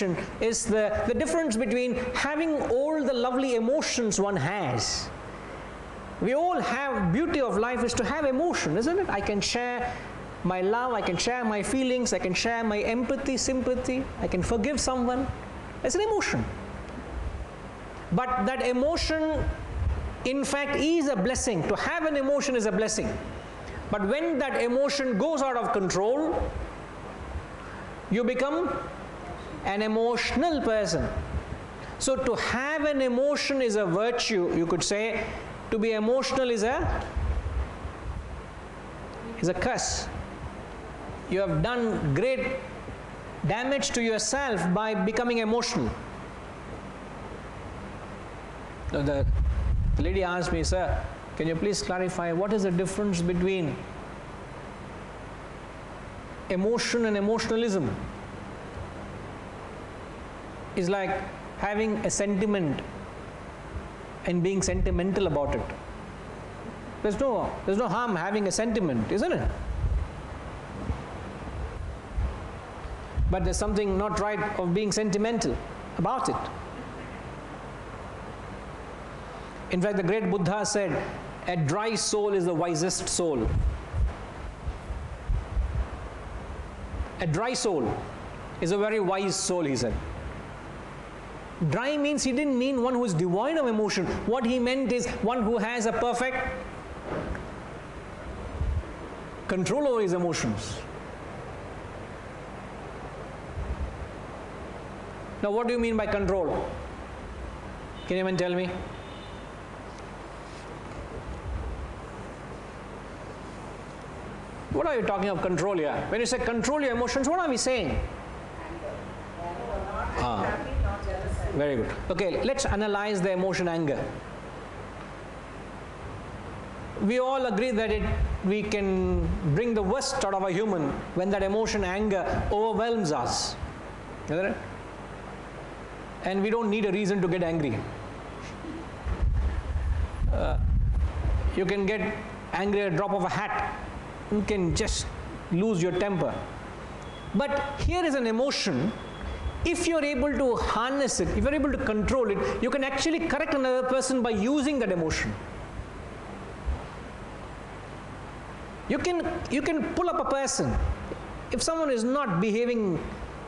mentioned is the difference between having all the lovely emotions one has. We all have, beauty of life is to have emotion, isn't it? I can share my love, I can share my feelings, I can share my empathy, sympathy, I can forgive someone. It's an emotion. But that emotion, in fact, is a blessing. To have an emotion is a blessing. But when that emotion goes out of control, you become an emotional person. So to have an emotion is a virtue, you could say. To be emotional is a curse. You have done great damage to yourself by becoming emotional. The lady asked me, sir, can you please clarify what is the difference between emotion and emotionalism? It's like having a sentiment and being sentimental about it. There's no harm having a sentiment, isn't it? But there's something not right of being sentimental about it. In fact, the great Buddha said, a dry soul is the wisest soul. A dry soul is a very wise soul, he said. Dry means he didn't mean one who is devoid of emotion. What he meant is one who has a perfect control over his emotions. Now, what do you mean by control? Can anyone tell me? What are you talking of control here? When you say control your emotions, what are we saying? Very good. Okay, let's analyze the emotion anger. We all agree that we can bring the worst out of a human when that emotion anger overwhelms us. Isn't it? And we don't need a reason to get angry. You can get angry at a drop of a hat. You can just lose your temper. But here is an emotion. If you're able to harness it, if you're able to control it, you can actually correct another person by using that emotion. You can pull up a person. If someone is not behaving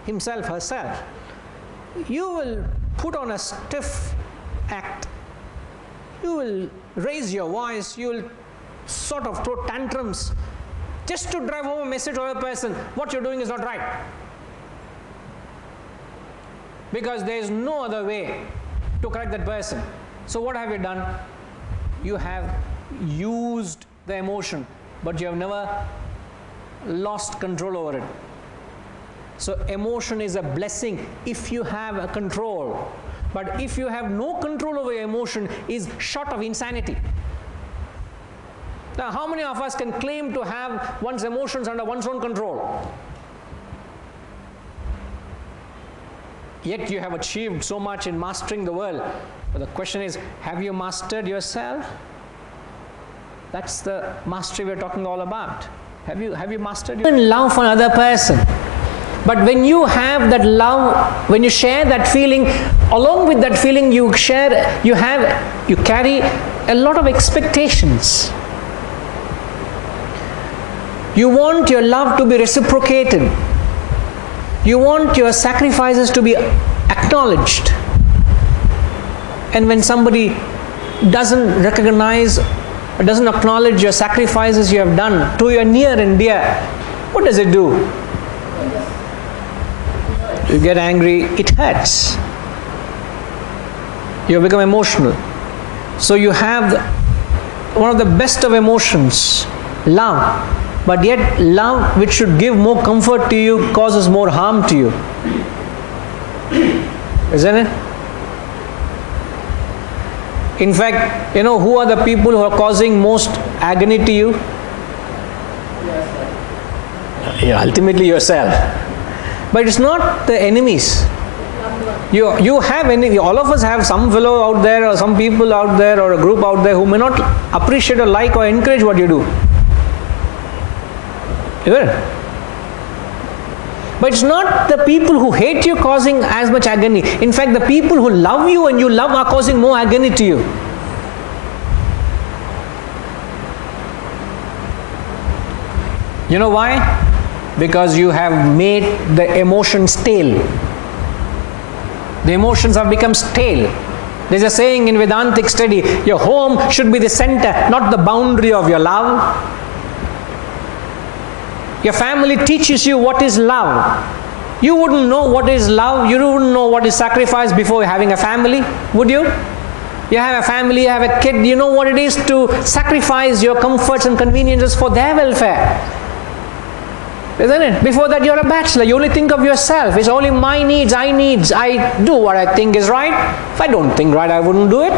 himself, herself, you will put on a stiff act. You will raise your voice, you will sort of throw tantrums just to drive home a message to a person, what you're doing is not right. Because there is no other way to correct that person. So what have you done? You have used the emotion, but you have never lost control over it. So emotion is a blessing if you have a control. But if you have no control over your emotion, is short of insanity. Now, how many of us can claim to have one's emotions under one's own control? Yet you have achieved so much in mastering the world. But the question is, have you mastered yourself? That's the mastery we're talking all about. Have you mastered yourself? Love for another person. But when you have that love, when you share that feeling, along with that feeling you carry a lot of expectations. You want your love to be reciprocated. You want your sacrifices to be acknowledged. And when somebody doesn't recognize or doesn't acknowledge your sacrifices you have done to your near and dear, what does it do? You get angry, it hurts. You become emotional. So you have one of the best of emotions, love. But yet love which should give more comfort to you causes more harm to you. Isn't it? In fact, you know who are the people who are causing most agony to you? Ultimately yourself. But it's not the enemies. You have enemy. All of us have some fellow out there or some people out there or a group out there who may not appreciate or like or encourage what you do. Isn't it? But it's not the people who hate you causing as much agony. In fact, the people who love you and you love are causing more agony to you. You know why? Because you have made the emotions stale. The emotions have become stale. There's a saying in Vedantic study, your home should be the center, not the boundary of your love. Your family teaches you what is love. You wouldn't know what is love, you wouldn't know what is sacrifice before having a family, would you? You have a family, you have a kid, you know what it is to sacrifice your comforts and conveniences for their welfare. Isn't it? Before that you're a bachelor, you only think of yourself. It's only my needs, I do what I think is right. If I don't think right, I wouldn't do it.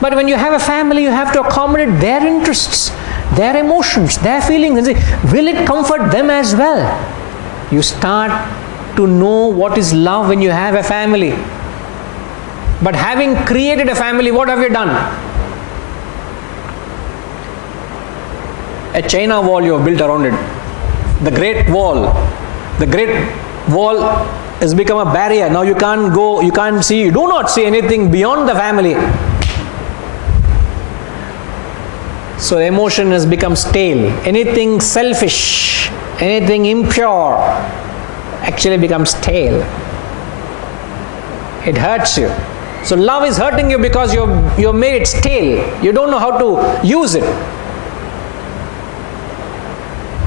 But when you have a family, you have to accommodate their interests, their emotions, their feelings, and say, will it comfort them as well? You start to know what is love when you have a family. But having created a family, what have you done? A China wall you have built around it. The Great Wall. The Great Wall has become a barrier. Now you can't go, you can't see, you do not see anything beyond the family. So emotion has become stale. Anything selfish, anything impure actually becomes stale. It hurts you. So love is hurting you because you've made it stale. You don't know how to use it.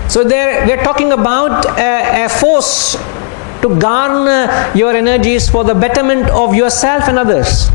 So we're talking about a force to garner your energies for the betterment of yourself and others.